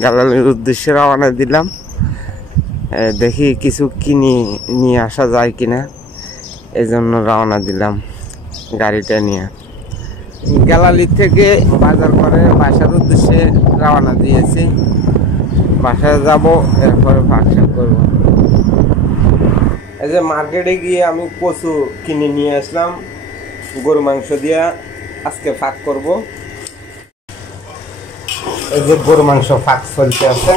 গালালির উদ্দেশ্যে রওনা দিলাম। দেখি কিছু কিনে নিয়ে আসা যায় কিনা, এই জন্য রওনা দিলাম গাড়িটা নিয়ে। গ্যালালি থেকে বাজার করে বাসার উদ্দেশ্যে রওনা দিয়েছি। বাসায় যাব, এরপরে ফাংশন করব। এই যে মার্কেটে গিয়ে আমি কচু কিনে নিয়ে আসলাম, গরু মাংস দিয়ে আজকে ফাঁক করব। এই যে গরু মাংস ফাঁক চলতে আছে।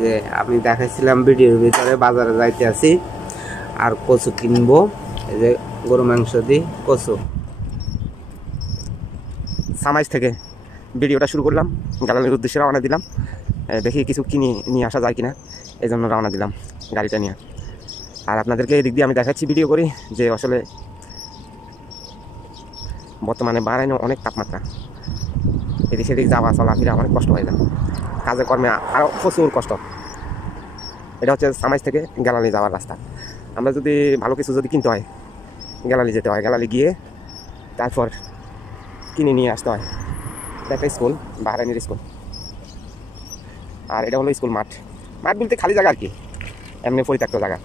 যে আমি দেখাইছিলাম ভিডিওর ভিতরে, বাজারে যাইতে আছি আর কচু কিনবো। এই যে গরু মাংস দিয়ে কচু। সামাইজ থেকে ভিডিওটা শুরু করলাম, গালালির উদ্দেশ্যে রওনা দিলাম। দেখি কিছু কিনে নিয়ে আসা যায় কিনা, এই জন্য রওনা দিলাম গাড়িটা নিয়ে। আর আপনাদেরকে এদিক দিয়ে আমি দেখাচ্ছি ভিডিও করি যে আসলে বর্তমানে বাড়াইনো অনেক তাপমাত্রা, এদিক সেদিক যাওয়া চলাফেরা অনেক কষ্ট হয়ে যায়, কাজে কর্মে আরও প্রচুর কষ্ট। এটা হচ্ছে সামাইজ থেকে গ্যালালি যাওয়ার রাস্তা। আমরা যদি ভালো কিছু যদি কিনতে হয়, গ্যালালি যেতে হয়, গ্যালালি গিয়ে তারপর কিনে নিয়ে আসতে হয়। এটা একটা স্কুল, বাহরাইনের স্কুল। আর এটা হলো স্কুল মাঠ। মাঠ বলতে খালি জায়গা আর কি, এমনি পরিত্যক্ত জায়গা,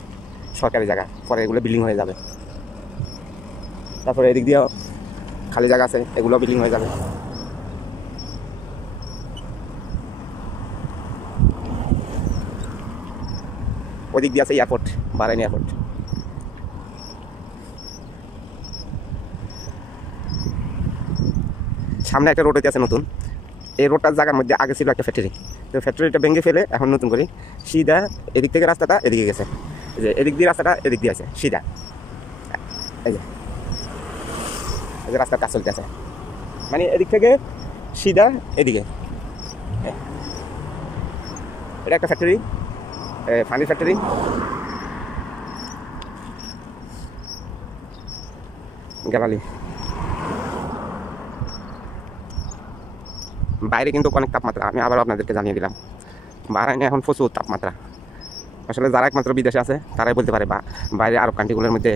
সরকারি জায়গা। পরে এগুলো বিল্ডিং হয়ে যাবে। তারপরে এদিক দিয়েও খালি জায়গা আছে, এগুলো বিল্ডিং হয়ে যাবে। ওদিক দিয়ে আছে এয়ারপোর্ট, বাহরাইন এয়ারপোর্ট। সামনে একটা রোড হইতে আছে নতুন। এই রোডটার জায়গার মধ্যে আগে ছিল একটা ফ্যাক্টরি, তো ফ্যাক্টরিটা ভেঙে ফেলে এখন নতুন করে সিধা এদিক থেকে রাস্তাটা এদিকে গেছে। যে এদিক দিয়ে রাস্তাটা এদিক দিয়ে আছে সিধা। এই যে রাস্তার কাজ চলতে আছে, মানে এদিক থেকে সিধা এদিকে। এটা একটা ফ্যাক্টরি, ফার্নিচার ফ্যাক্টরি। গ্যালালি বাইরে কিন্তু অনেক তাপমাত্রা, আমি আবার আপনাদেরকে জানিয়ে দিলাম। বাহরাইনে এখন প্রচুর তাপমাত্রা। আসলে যারা একমাত্র বিদেশে আছে তারাই বলতে পারে। বা বাইরে আরব কান্ট্রিগুলোর মধ্যে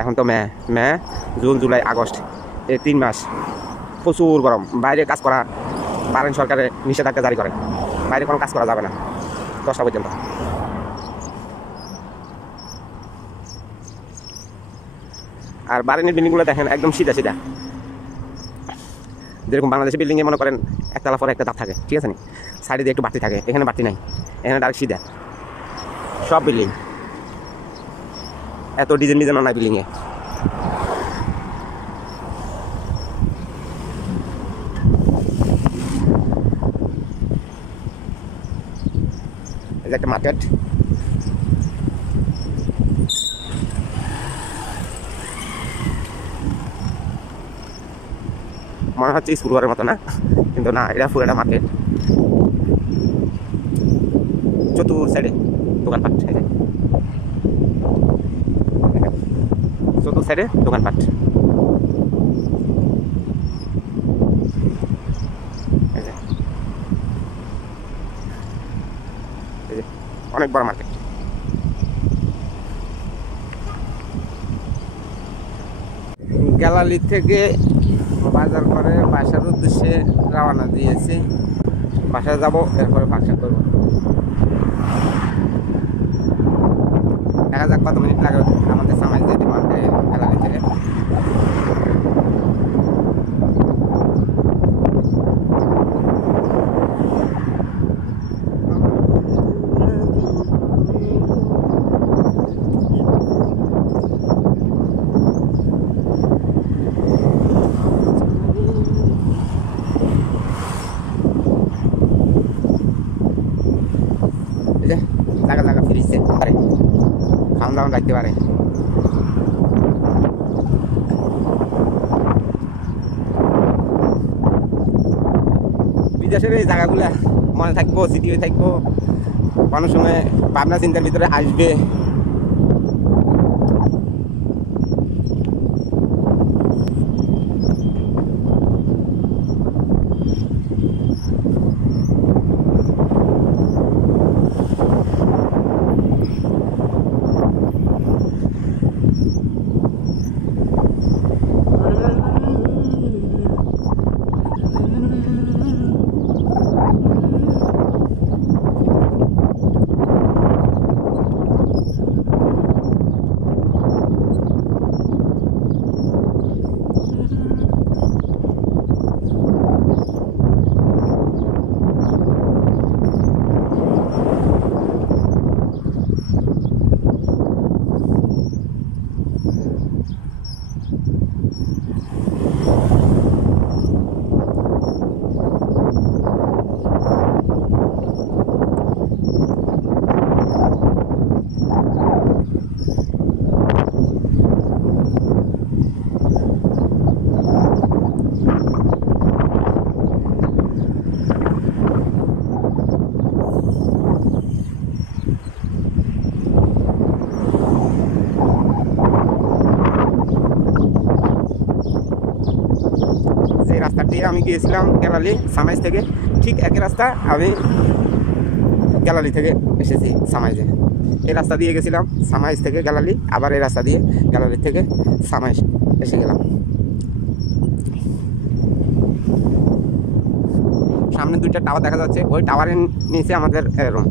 এখন তো মে জুন জুলাই আগস্ট, এই 3 মাস প্রচুর গরম। বাইরে কাজ করা বাহরাইন সরকারের নিষেধাজ্ঞা জারি করে, বাইরে কোনো কাজ করা যাবে না 10টা পর্যন্ত। আর বাহরাইনের বিল্ডিংগুলো দেখেন একদম সিধা সিধা, যেরকম বাংলাদেশের বিল্ডিংয়ে মনে করেন একতলা পরে একটা ধাপ থাকে, ঠিক আছে নি, সাইডে দিয়ে একটু বাড়তি থাকে। এখানে বাড়তি নাই, এখানে ডাইরেক্ট সিধা সব বিল্ডিং। এত ডিজাইন ডিজাইন নাই বিল্ডিংয়ে। এই যে একটা মার্কেট, মনে হচ্ছে স্কুলের মতো না, কিন্তু না, এটা পুরোটা মার্কেট। চতুর সাইডে দোকানপাট, চতুর সাইডে দোকানপাট। অনেক বড় মার্কেট। গ্যালালি থেকে বাজার করে বাসার উদ্দেশ্যে রওনা দিয়েছি। বাসায় যাব, এরপরে ফাংশন করবো। দেখা যাক কত মিনিট লাগে আমাদের সামাজ যেতে পারবে গ্যালারি থেকে। জায়গা জায়গা ফিরিছে পারে, খাওয়ান দাওয়ান রাখতে পারে। বিদেশের এই জায়গাগুলা মনে থাকবো, স্মৃতি হয়ে থাকবো, কোনো সময় ভাবনা চিন্তার ভিতরে আসবে। গিয়েছিলাম গ্যালারি সামাইজ থেকে, ঠিক একই রাস্তা আমি গ্যালারি থেকে এসেছি সামাইজে। এই রাস্তা দিয়ে গেছিলাম সামাইজ থেকে গ্যালারি, আবার এই রাস্তা দিয়ে গ্যালারি থেকে সামাইজ এসে গেলাম। সামনে 2টা টাওয়ার দেখা যাচ্ছে, ওই টাওয়ারের নিচে আমাদের রুম।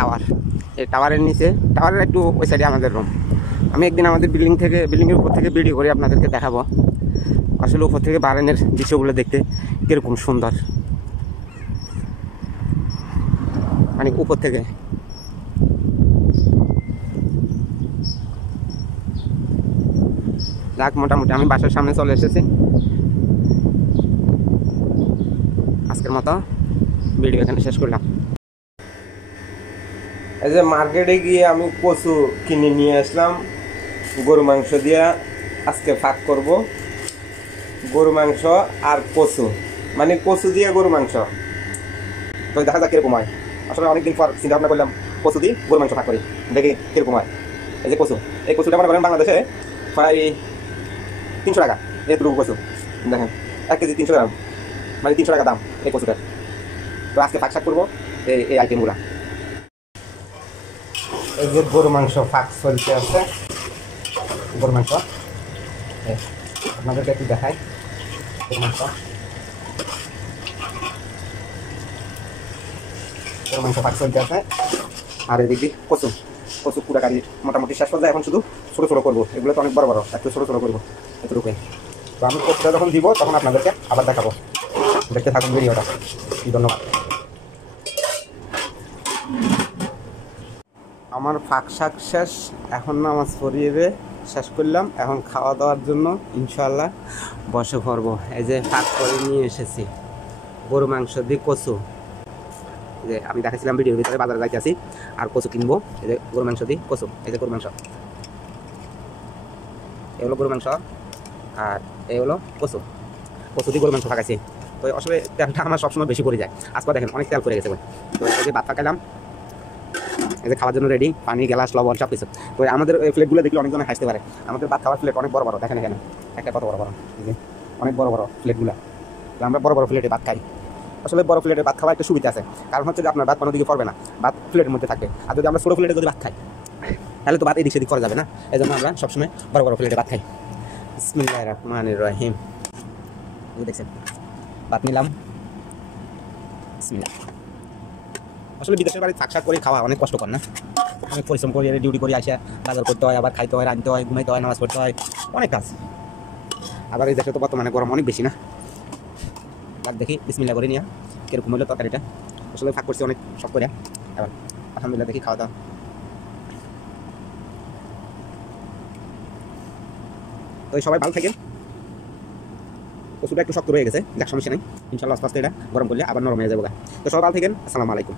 টাওয়ার, এই টাওয়ারের নিচে, টাওয়ারের একটু ওই সাইডে আমাদের রুম। আমি একদিন আমাদের বিল্ডিংয়ের উপর থেকে ভিডিও করে আপনাদেরকে দেখাবো আসলে উপর থেকে বারানের দৃশ্যগুলো দেখতে কিরকম সুন্দর, মানে উপর থেকে। যাক, মোটামুটি আমি বাসার সামনে চলে এসেছি। আজকের মতো ভিডিও এখানে শেষ করলাম। এই যে মার্কেটে গিয়ে আমি কচু কিনে নিয়ে আসলাম, গরু মাংস দিয়ে আজকে ভাগ করব। গরু মাংস আর কচু, মানে কচু দিয়ে গরু মাংস, তো দেখা যাক কিরকম হয়। আসলে অনেকদিন পর চিন্তা ভাবনা করলাম কচু দিয়ে গরু মাংস ভাগ করি, দেখি কিরকম হয়। এই যে কচু, এই কচুটা মনে করেন বাংলাদেশে প্রায় 300 টাকা এতটুকু কচু, দেখেন 1 কেজি 300 গ্রাম, মানে 300 টাকা দাম এই কচুটার। তো আজকে ভাগ শাক করবো এই আইটেমগুলা। এই যে গরু মাংস ফাঁক চলতে আছে, গরু মাংস আপনাদেরকে একটু দেখাই। গরু মাংস ফাঁক চলতে আছে, আর এদিকে কচু পুরা গাড়ি মোটামুটি শেষ পর্যায়ে। এখন শুধু ছোটো ছোটো করবো, এগুলো তো অনেক বড় বড়, একটু ছোটো ছোটো করবো এতটুকু। তো আমি কচুটা যখন দিব তখন আপনাদেরকে আবার দেখাবো, দেখতে থাকুন ভিডিওটা। ধন্যবাদ। আমার ফাঁক শাক শেষ, এখন নামাজ পড়িয়ে শেষ করলাম। এখন খাওয়া দাওয়ার জন্য ইনশাল্লাহ বসে পড়বো। এই যে ফাঁক করে নিয়ে এসেছি গরু মাংস দিয়ে কচু, যে আমি দেখাচ্ছিলাম ভিডিওর ভিতরে, বাজারে যাইতে আসি আর কচু কিনবো। এই যে গরু মাংস দিয়ে কচু, এই যে গরু মাংস, এই হলো গরু মাংস, আর এই হলো কচু দিয়ে গরু মাংস পাকাইছি। তো আসলে তেলটা আমার সবসময় বেশি পড়ে যায়, আজকে দেখেন অনেক তেল পড়ে গেছে। তো এই যে ভাত পাকাইলাম, এই যে খাওয়ার জন্য রেডি, পানি, গ্লাস, লবণ সব কিছু। তো আমাদের এই প্লেটগুলো দেখলে অনেকজনে হাসতে পারে। আমাদের ভাত খাওয়ার প্লেট অনেক বড় বড়, দেখেন এখানে একটা কত বড় বড়, অনেক বড় বড় প্লেটগুলো। আমরা বড় বড় প্লেটে ভাত খাই। আসলে বড় প্লেটে ভাত খাওয়া একটা সুবিধা আছে, কারণ হচ্ছে যে আপনার ভাত কোনো দিকে পড়বে না, ভাত প্লেটের মধ্যে থাকে। আর যদি আমরা ছোটো প্লেটে যদি ভাত খাই তাহলে তো ভাত এদিক সেদিক করা যাবে না, এই জন্য আমরা সবসময় বড় বড় প্লেটে ভাত খাই। বিসমিল্লাহির রহমানির রহিম। দেখছেন ভাত নিলাম, বিসমিল্লাহ। আসলে বিদেশের বাড়ি থাক শাক করে খাওয়া অনেক কষ্টকর না, অনেক পরিশ্রম করি, ডিউটি করে আসে বাজার করতে হয়, আবার খাইতে হয়, রাঁধতে হয়, ঘুমাইতে হয়, নামাজ পড়তে হয়, অনেক কাজ। আবার এই দেশে তো বর্তমানে গরম অনেক বেশি না। আর দেখি বিসমিল্লাহ করে নিয়ে কিরকম হলো তরকারিটা। আসলে ফাঁক করছি অনেক সব করে, এবার আলহামদুলিল্লাহ দেখি খাওয়া দাওয়া। তো সবাই ভালো থাকেন। কচুটা একটু শক্ত রয়ে গেছে, যাক সমস্যা নেই, ইনশাল্লাহ আস্তে আস্তে এটা গরম করলে আবার নরম হয়ে যাবে। তো সবাই ভালো থাকেন, আসসালামু আলাইকুম।